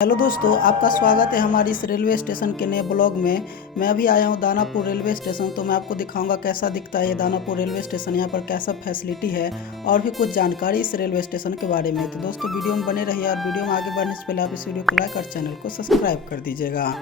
Hello दोस्तों, आपका स्वागत है हमारी इस रेलवे स्टेशन के नए ब्लॉग में। मैं अभी आया हूँ दानापुर रेलवे स्टेशन, तो मैं आपको दिखाऊंगा कैसा दिखता है ये दानापुर रेलवे स्टेशन, यहाँ पर कैसा फैसिलिटी है और भी कुछ जानकारी इस रेलवे स्टेशन के बारे में। तो दोस्तों वीडियो में बने रहिए और वीडियो में आगे बढ़ने से पहले आप इस वीडियो को लाइक और चैनल को सब्सक्राइब कर दीजिएगा।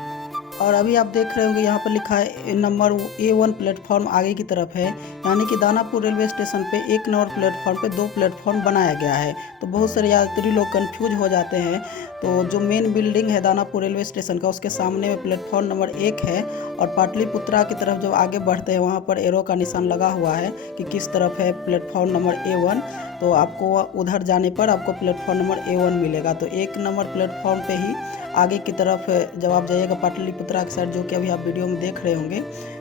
और अभी आप देख रहे होंगे यहाँ पर लिखा है नंबर A1 प्लेटफॉर्म आगे की तरफ है, यानी कि दानापुर रेलवे स्टेशन पे एक नंबर प्लेटफॉर्म पे 2 प्लेटफॉर्म बनाया गया है। तो बहुत सारे यात्री लोग कंफ्यूज हो जाते हैं। तो जो मेन बिल्डिंग है दानापुर रेलवे स्टेशन का, उसके सामने में प्लेटफॉर्म नंबर 1 है और पाटलिपुत्रा की तरफ जब आगे बढ़ते हैं वहाँ पर एरो का निशान लगा हुआ है कि किस तरफ है प्लेटफॉर्म नंबर A1। तो आपको उधर जाने पर आपको प्लेटफॉर्म नंबर A1 मिलेगा। तो एक नंबर प्लेटफॉर्म पे ही आगे की तरफ जब आप जाइएगा पाटलिपुत्रा की साइड, जो कि अभी आप वीडियो में देख रहे होंगे,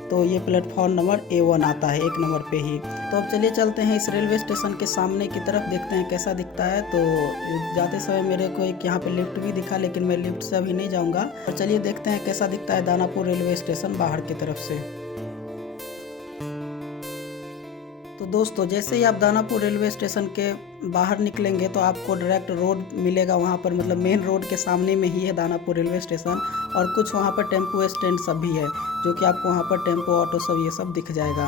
तो ये प्लेटफॉर्म नंबर A1 आता है एक नंबर पे ही। तो अब चलिए चलते हैं इस रेलवे स्टेशन के सामने की तरफ, देखते हैं कैसा दिखता है। तो जाते समय मेरे को एक यहाँ पे लिफ्ट भी दिखा, लेकिन मैं लिफ्ट से अभी नहीं जाऊँगा। और चलिए देखते हैं कैसा दिखता है दानापुर रेलवे स्टेशन बाहर की तरफ से। तो दोस्तों जैसे ही आप दानापुर रेलवे स्टेशन के बाहर निकलेंगे तो आपको डायरेक्ट रोड मिलेगा वहाँ पर, मतलब मेन रोड के सामने में ही है दानापुर रेलवे स्टेशन। और कुछ वहाँ पर टेम्पो स्टैंड सब भी है, जो कि आपको वहाँ पर टेम्पो ऑटो सब ये सब दिख जाएगा।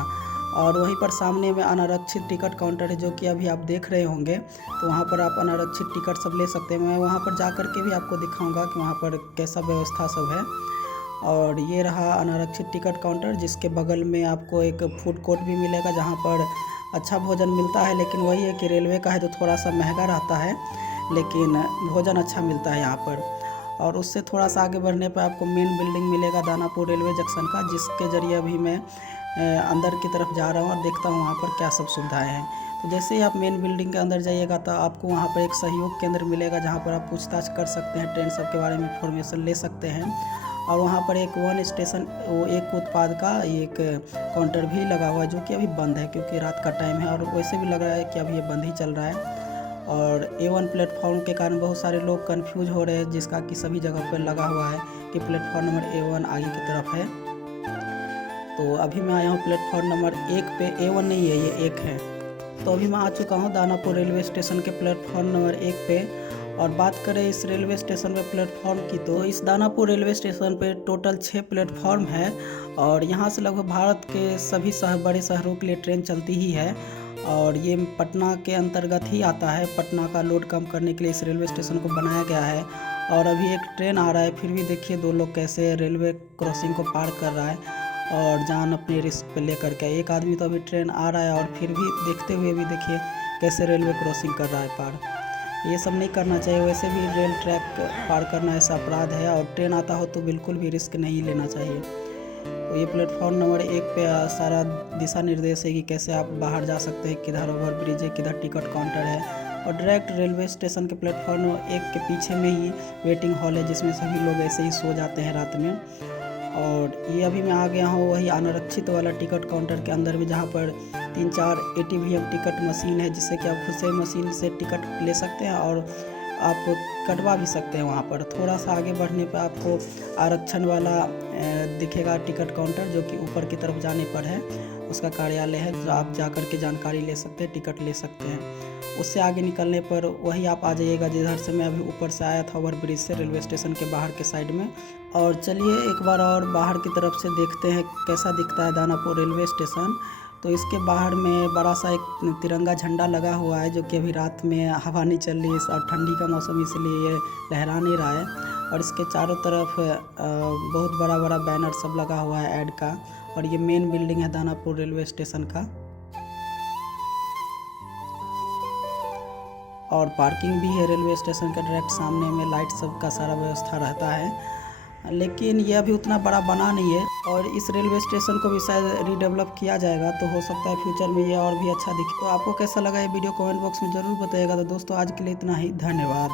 और वहीं पर सामने में अनारक्षित टिकट काउंटर है, जो कि अभी आप देख रहे होंगे। तो वहाँ पर आप अनारक्षित टिकट सब ले सकते हैं। मैं वहाँ पर जा कर के भी आपको दिखाऊँगा कि वहाँ पर कैसा व्यवस्था सब है। और ये रहा अनारक्षित टिकट काउंटर, जिसके बगल में आपको एक फूड कोर्ट भी मिलेगा, जहाँ पर अच्छा भोजन मिलता है। लेकिन वही है कि रेलवे का है तो थोड़ा सा महंगा रहता है, लेकिन भोजन अच्छा मिलता है यहाँ पर। और उससे थोड़ा सा आगे बढ़ने पर आपको मेन बिल्डिंग मिलेगा दानापुर रेलवे जंक्शन का, जिसके ज़रिए अभी मैं अंदर की तरफ जा रहा हूँ और देखता हूँ वहाँ पर क्या सब सुविधाएँ हैं। तो जैसे ही आप मेन बिल्डिंग के अंदर जाइएगा तो आपको वहाँ पर एक सहयोग केंद्र मिलेगा, जहाँ पर आप पूछताछ कर सकते हैं, ट्रेन सब के बारे में इंफॉर्मेशन ले सकते हैं। और वहाँ पर एक वन स्टेशन वो एक उत्पाद का एक काउंटर भी लगा हुआ है, जो कि अभी बंद है क्योंकि रात का टाइम है। और वैसे भी लग रहा है कि अभी ये बंद ही चल रहा है। और A1 प्लेटफॉर्म के कारण बहुत सारे लोग कंफ्यूज हो रहे हैं, जिसका कि सभी जगह पर लगा हुआ है कि प्लेटफॉर्म नंबर A1 आगे की तरफ है। तो अभी मैं आया हूँ प्लेटफॉर्म नंबर 1 पे। A1 नहीं है, ये 1 है। तो अभी मैं आ चुका हूँ दानापुर रेलवे स्टेशन के प्लेटफॉर्म नंबर 1 पे। और बात करें इस रेलवे स्टेशन पे प्लेटफॉर्म की, तो इस दानापुर रेलवे स्टेशन पे टोटल 6 प्लेटफॉर्म है। और यहाँ से लगभग भारत के सभी बड़े शहरों के लिए ट्रेन चलती ही है। और ये पटना के अंतर्गत ही आता है। पटना का लोड कम करने के लिए इस रेलवे स्टेशन को बनाया गया है। और अभी एक ट्रेन आ रहा है, फिर भी देखिए 2 लोग कैसे रेलवे क्रॉसिंग को पार कर रहा है और जान अपने रिस्क पे लेकर के। एक आदमी तो अभी ट्रेन आ रहा है और फिर भी देखते हुए भी देखिए कैसे रेलवे क्रॉसिंग कर रहा है पार। ये सब नहीं करना चाहिए। वैसे भी रेल ट्रैक पार करना ऐसा अपराध है, और ट्रेन आता हो तो बिल्कुल भी रिस्क नहीं लेना चाहिए। तो ये प्लेटफॉर्म नंबर 1 पे सारा दिशा निर्देश है कि कैसे आप बाहर जा सकते हैं, किधर ओवर ब्रिज है, किधर टिकट काउंटर है। और डायरेक्ट रेलवे स्टेशन के प्लेटफॉर्म नंबर 1 के पीछे में ही वेटिंग हॉल है, जिसमें सभी लोग ऐसे ही सो जाते हैं रात में। और ये अभी मैं आ गया हूँ वही अनारक्षित वाला टिकट काउंटर के अंदर भी, जहाँ पर 3-4 ATVM टिकट मशीन है, जिससे कि आप खुद से मशीन से टिकट ले सकते हैं और आप कटवा भी सकते हैं। वहाँ पर थोड़ा सा आगे बढ़ने पर आपको आरक्षण वाला दिखेगा टिकट काउंटर, जो कि ऊपर की तरफ जाने पर है, उसका कार्यालय है। तो आप जा कर के जानकारी ले सकते हैं, टिकट ले सकते हैं। उससे आगे निकलने पर वही आप आ जाइएगा जिधर से मैं अभी ऊपर से आया था, ओवर ब्रिज से, रेलवे स्टेशन के बाहर के साइड में। और चलिए एक बार और बाहर की तरफ से देखते हैं कैसा दिखता है दानापुर रेलवे स्टेशन। तो इसके बाहर में बड़ा सा एक तिरंगा झंडा लगा हुआ है, जो कि अभी रात में हवा नहीं चल रही है और ठंडी का मौसम, इसलिए ये लहरा नहीं रहा है। और इसके चारों तरफ बहुत बड़ा बड़ा बैनर सब लगा हुआ है ऐड का। और ये मेन बिल्डिंग है दानापुर रेलवे स्टेशन का। और पार्किंग भी है रेलवे स्टेशन के डायरेक्ट सामने में, लाइट सब का सारा व्यवस्था रहता है। लेकिन ये अभी उतना बड़ा बना नहीं है, और इस रेलवे स्टेशन को भी शायद रीडेवलप किया जाएगा, तो हो सकता है फ्यूचर में ये और भी अच्छा दिखे। तो आपको कैसा लगा ये वीडियो कमेंट बॉक्स में ज़रूर बताइएगा। तो दोस्तों आज के लिए इतना ही, धन्यवाद।